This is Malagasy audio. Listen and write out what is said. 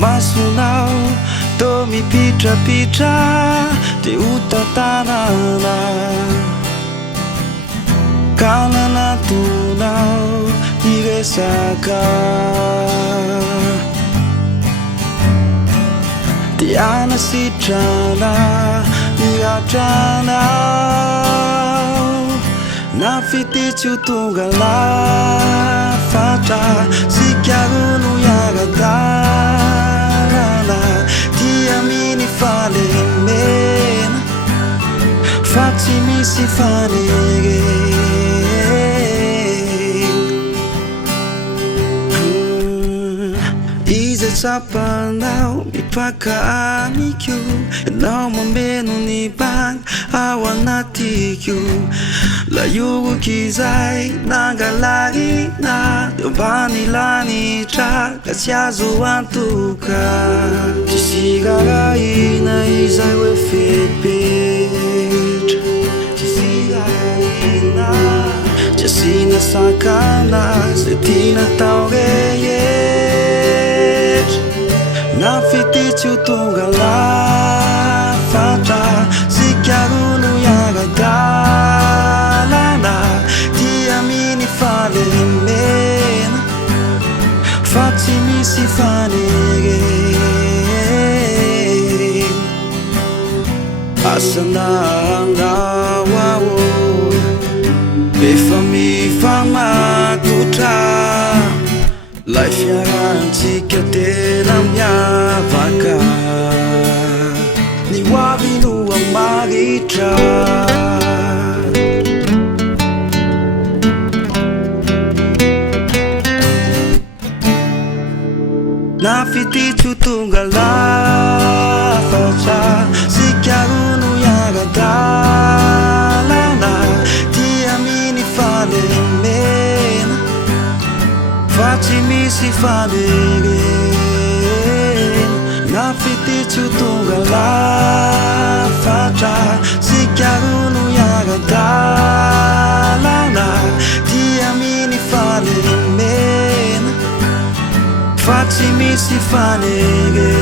masunao to mipitrapitra de utatanana kananatunao iresaka tiana sitrana iatranao na fititsy tonga lafatra sikiarono hiara-dàlana dia miny falemena fa tsy misy fanere izy tsapanao mipaka amiko ianao mameno ny bany ao anatiko la iorok'izay nangalarina deo mba nilanitra ka tsy azo antoka tsisy rarahina izay hoe fepetra tsisy rarahina tsy asina sakana zay tia natao rehetra na fititsy tonga lafatra sikiarono hiara-dàlana dia miny falemena fa tsy misy fanere asanandao ao efa mifamatotra lay fiarantsika tena miavaka ny hoavy no amaritra na fititsy tonga lafatra sikiarono hiara-dàlana dia miny falemena fa tsy misy fanere na fititsy tonga lafatra sikiarono hiara-dàlana dia miny falemena fa tsy misy fanere